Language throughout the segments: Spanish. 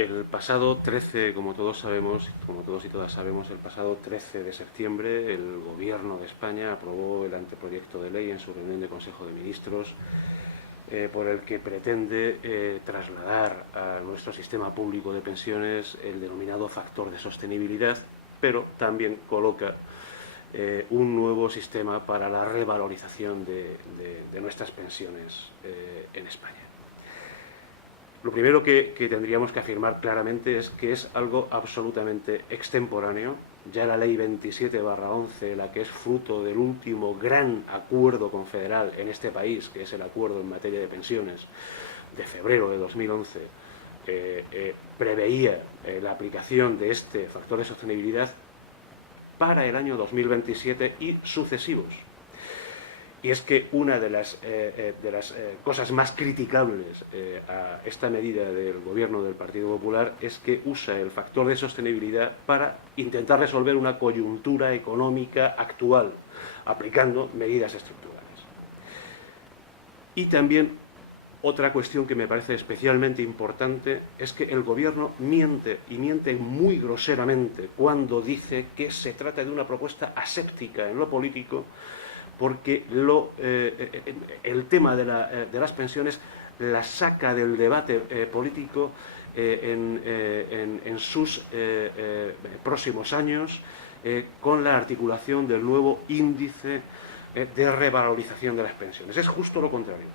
El pasado 13, como todos sabemos, como todos y todas sabemos, el pasado 13 de septiembre el Gobierno de España aprobó el anteproyecto de ley en su reunión de Consejo de Ministros por el que pretende trasladar a nuestro sistema público de pensiones el denominado factor de sostenibilidad, pero también coloca un nuevo sistema para la revalorización de nuestras pensiones en España. Lo primero que tendríamos que afirmar claramente es que es algo absolutamente extemporáneo. Ya la ley 27/11, la que es fruto del último gran acuerdo confederal en este país, que es el acuerdo en materia de pensiones de febrero de 2011, preveía la aplicación de este factor de sostenibilidad para el año 2027 y sucesivos. Y es que una de las cosas más criticables a esta medida del Gobierno del Partido Popular es que usa el factor de sostenibilidad para intentar resolver una coyuntura económica actual, aplicando medidas estructurales. Y también otra cuestión que me parece especialmente importante es que el Gobierno miente, y miente muy groseramente, cuando dice que se trata de una propuesta aséptica en lo político, porque el tema de las pensiones la saca del debate político en sus próximos años con la articulación del nuevo índice de revalorización de las pensiones. Es justo lo contrario.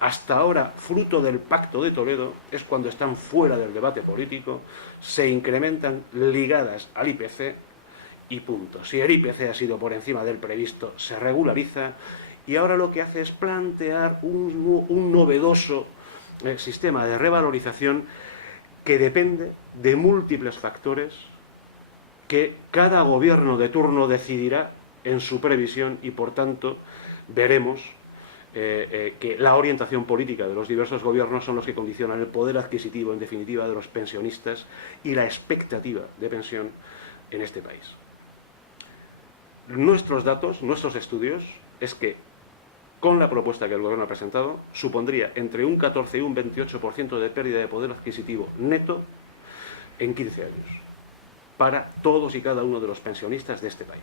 Hasta ahora, fruto del Pacto de Toledo, es cuando están fuera del debate político, se incrementan ligadas al IPC, y punto. Si el IPC ha sido por encima del previsto, se regulariza, y ahora lo que hace es plantear un novedoso sistema de revalorización que depende de múltiples factores que cada gobierno de turno decidirá en su previsión, y por tanto veremos que la orientación política de los diversos gobiernos son los que condicionan el poder adquisitivo, en definitiva, de los pensionistas y la expectativa de pensión en este país. Nuestros datos, nuestros estudios, es que con la propuesta que el Gobierno ha presentado, supondría entre un 14 y un 28% de pérdida de poder adquisitivo neto en 15 años, para todos y cada uno de los pensionistas de este país.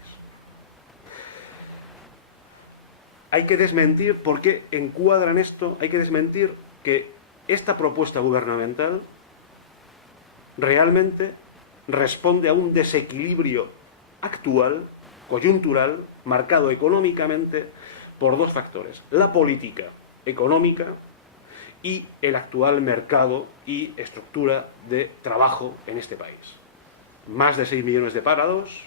Hay que desmentir, ¿por qué encuadran esto? Hay que desmentir que esta propuesta gubernamental realmente responde a un desequilibrio actual, coyuntural, marcado económicamente por dos factores: la política económica y el actual mercado y estructura de trabajo en este país. Más de 6 millones de parados,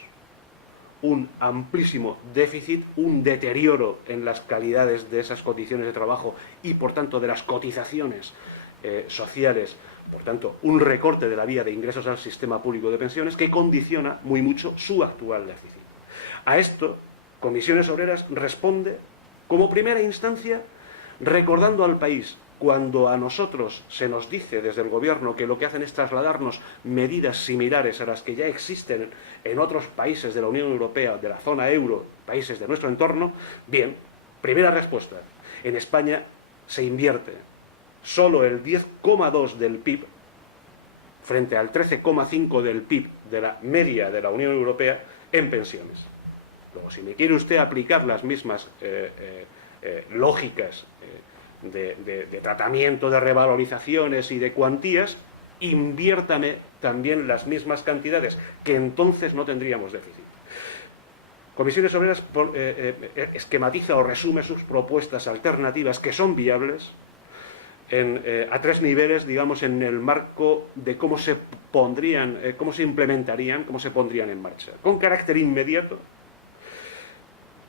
un amplísimo déficit, un deterioro en las calidades de esas condiciones de trabajo y, por tanto, de las cotizaciones sociales, por tanto, un recorte de la vía de ingresos al sistema público de pensiones que condiciona muy mucho su actual déficit. A esto, Comisiones Obreras responde, como primera instancia, recordando al país, cuando a nosotros se nos dice desde el Gobierno que lo que hacen es trasladarnos medidas similares a las que ya existen en otros países de la Unión Europea, de la zona euro, países de nuestro entorno. Bien, primera respuesta: en España se invierte solo el 10,2 del PIB frente al 13,5 del PIB de la media de la Unión Europea en pensiones. Luego, si me quiere usted aplicar las mismas lógicas de tratamiento, de revalorizaciones y de cuantías, inviértame también las mismas cantidades, que entonces no tendríamos déficit. Comisiones Obreras esquematiza o resume sus propuestas alternativas, que son viables, a tres niveles, digamos, en el marco de cómo se pondrían, cómo se implementarían, cómo se pondrían en marcha. Con carácter inmediato: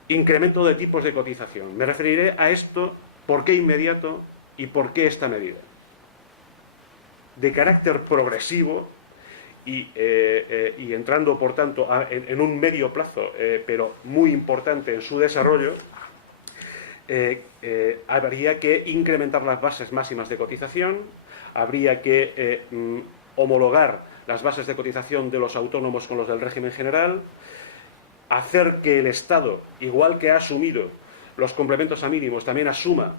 incremento de tipos de cotización. Me referiré a esto, por qué inmediato y por qué esta medida. De carácter progresivo y entrando, por tanto, en un medio plazo, pero muy importante en su desarrollo, habría que incrementar las bases máximas de cotización, habría que homologar las bases de cotización de los autónomos con los del régimen general, hacer que el Estado, igual que ha asumido los complementos a mínimos, también asuma,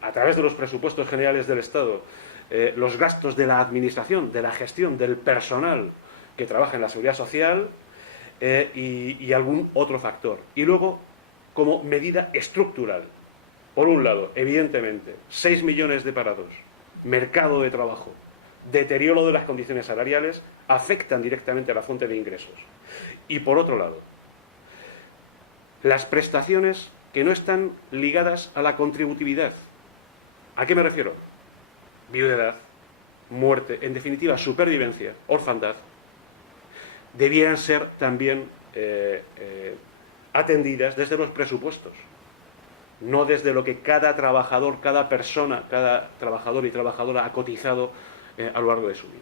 a través de los presupuestos generales del Estado, los gastos de la administración, de la gestión, del personal que trabaja en la seguridad social y algún otro factor. Y luego, como medida estructural, por un lado, evidentemente, 6 millones de parados, mercado de trabajo, deterioro de las condiciones salariales, afectan directamente a la fuente de ingresos. Y por otro lado, las prestaciones que no están ligadas a la contributividad. ¿A qué me refiero? Viudedad, muerte, en definitiva, supervivencia, orfandad, debieran ser también atendidas desde los presupuestos, no desde lo que cada trabajador, cada persona, cada trabajador y trabajadora ha cotizado a lo largo de su vida.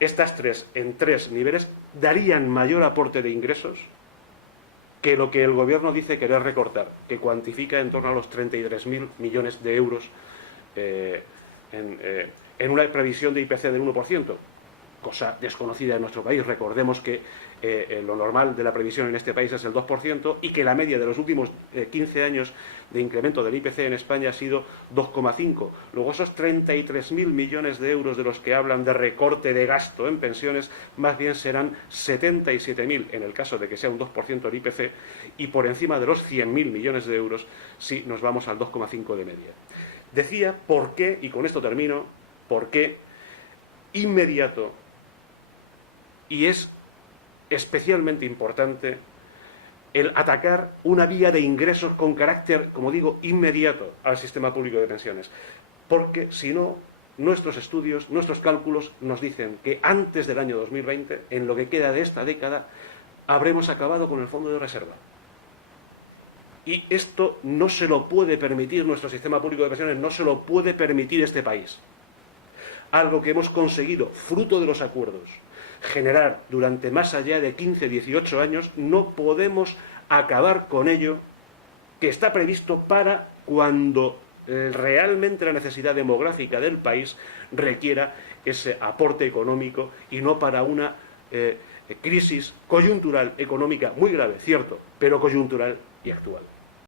Estas tres, en tres niveles, darían mayor aporte de ingresos que lo que el Gobierno dice querer recortar, que cuantifica en torno a los 33.000 millones de euros en una previsión de IPC del 1%, cosa desconocida en nuestro país. Recordemos que lo normal de la previsión en este país es el 2% y que la media de los últimos 15 años de incremento del IPC en España ha sido 2,5. Luego esos 33.000 millones de euros de los que hablan de recorte de gasto en pensiones, más bien serán 77.000 en el caso de que sea un 2% el IPC y por encima de los 100.000 millones de euros si nos vamos al 2,5 de media. Decía por qué, y con esto termino, por qué inmediato y es especialmente importante el atacar una vía de ingresos con carácter, como digo, inmediato al sistema público de pensiones. Porque si no, nuestros estudios, nuestros cálculos nos dicen que antes del año 2020, en lo que queda de esta década, habremos acabado con el fondo de reserva. Y esto no se lo puede permitir nuestro sistema público de pensiones, no se lo puede permitir este país. Algo que hemos conseguido, fruto de los acuerdos, generar durante más allá de 15, 18 años, no podemos acabar con ello, que está previsto para cuando realmente la necesidad demográfica del país requiera ese aporte económico y no para una crisis coyuntural económica muy grave, cierto, pero coyuntural y actual.